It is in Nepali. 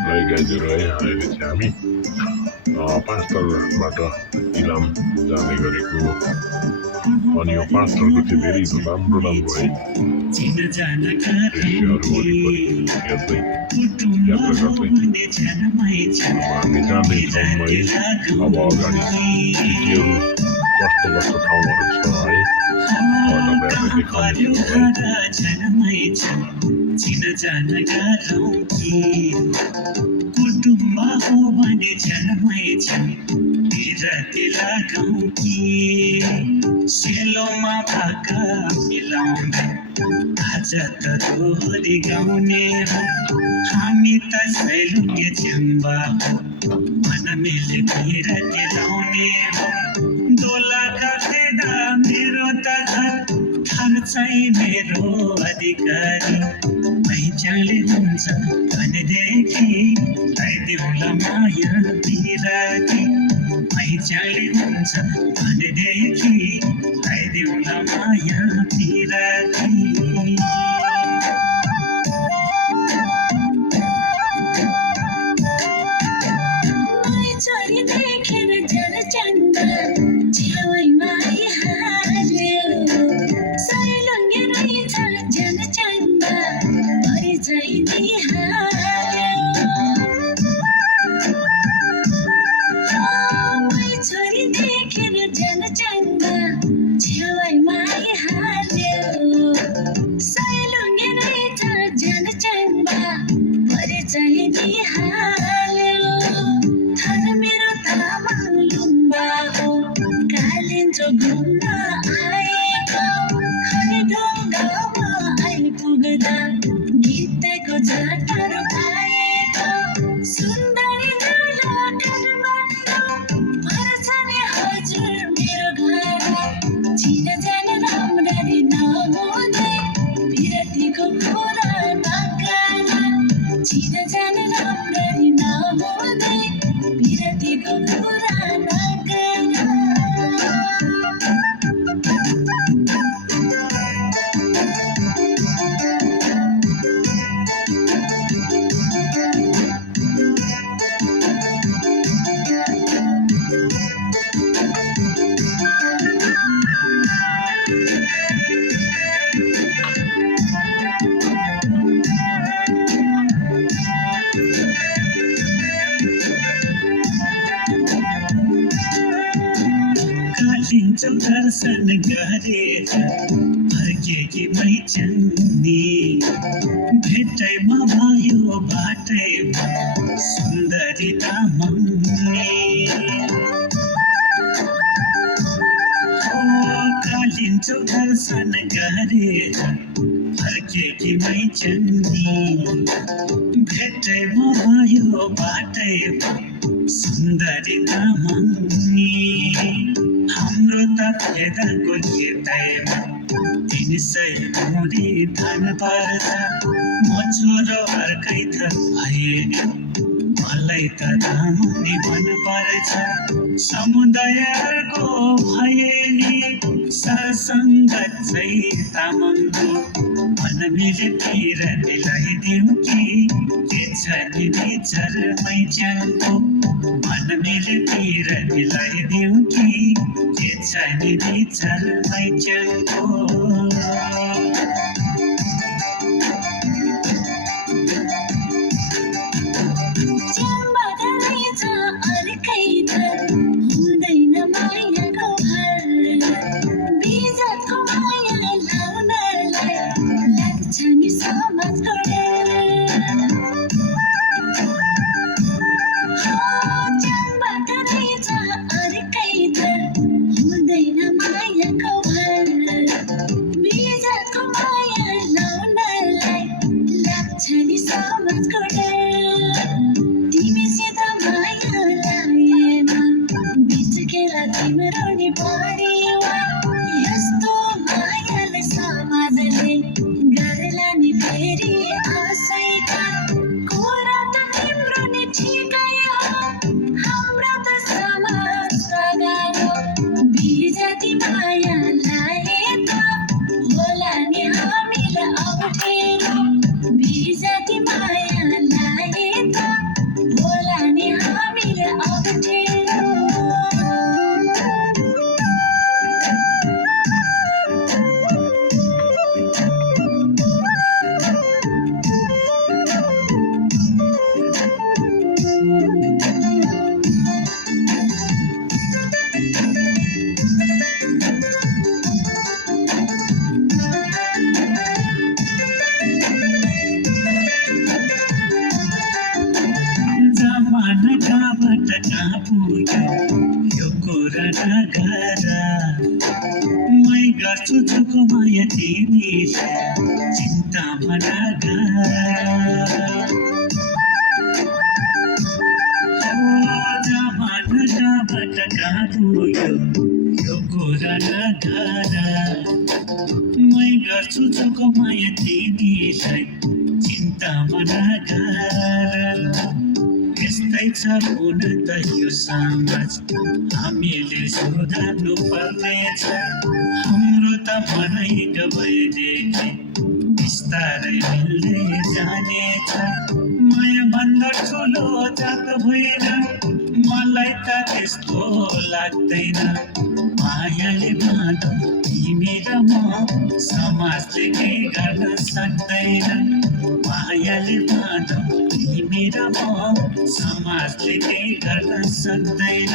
गाईहरू है अहिले चाहिँ हामी पाँचथरबाट इलाम जाने गरेको अनि यो पाँचथरको चाहिँ धेरै राम्रो राम्रो है दृश्यहरू वरिपरि हेर्दै यात्रा गर्दै हामी जाँदैछौँ है। अब अगाडि के केहरू कस्तो कस्तो ठाउँहरू छ है तपाईँहरूलाई देखाउनेछौँ है। कुटुम्ब हो भने झनमै छन् बिरती लगाउँ कि सेलोमा भाका मिलाउँदै आज त दोहोरी गाउने हो हामी त सैलुङ्गे झ्याम्बा हो मन मिले बिरती लाउने हो दोला काटेदा मेरो त घर चाहिँ मेरो अधिकारी मैचाले हुन्छ भनेदेखि आइदिउँला माया बिराकी मैचाले हुन्छ भनेदेखि आइदिउँला माया बिराकी देखेर जन चन्द छेउमा आइहाल्यो सैलुङ्गे रहेछ जन चन्द परिचय दिइहाल्यो मै छोरी देखेर जन चन्द छेउमा आइहाल्यो सैलुङ्गे रहेछ जन चन्द परिचय दिइहाल्यो थर मेरो तामाङ लुम्बा हो कालिन्चो घुम्न आएको खै ढुङ्गामा आइपुग्दा गीतको झटारो पाएको सुन्दरी दुलो काठमाडौँ पर्छ नि हजुर मेरो घर चिनजान राम्ररी नहुँदै बिरतीको कुरा नगाला चिनजान राम्ररी नहुँदै बिरतीको कुरा नगाला कालिन्चो दर्शन गरेर फर्केकी मैचन्नी भेटैमा भयो बाटैमा सुन्दरी तामाङनी कालिन्चो दर्शन गरेर फर्केकी मैचन्नी भेटैमा भयो बाटैमा सुन्दरी तामाङनी हाम्रो त फेदाको खेतैमा 300 मुरी धान पर्छ म छोरो अर्कै त भए मलाई त तामाङनी मन पर्छ समुदायको भए नि सरसङ्गत चाहिँ तामाङको मन मिलेतिर मिलाइदिउँ कि के छ नि विचार मैचाङको मन मिलेतिर मिलाइदिउँ कि के छ नि विचार मैचाङको हुँदैन मायाको भर बिजतको माया लाउनलाई लाग्छ नि समाजको च्याम्बाट रहेछ अर्कै थर हुँदैन मायाको भर बिजतको गर्छु चोखो माया तिमीलाई चिन्तामा नगर जमानाबाट कहाँ गयो यो कुरा नगर मै गर्छु चोखो माया तिमीलाई चिन्तामा नगर यस्तै छ हुन त यो समाज हामीले सुधार्नु पर्नेछ हाम्रो त मनै गएदेखि बिस्तारै मिल्दै जानेछ माया भन्दा ठुलो जात होइन मलाई त त्यस्तो लाग्दैन मायाले बाँध तिमी र म समाजले केही गर्न सक्दैन मायाले बाँध तिमी र म समाजले केही गर्न सक्दैन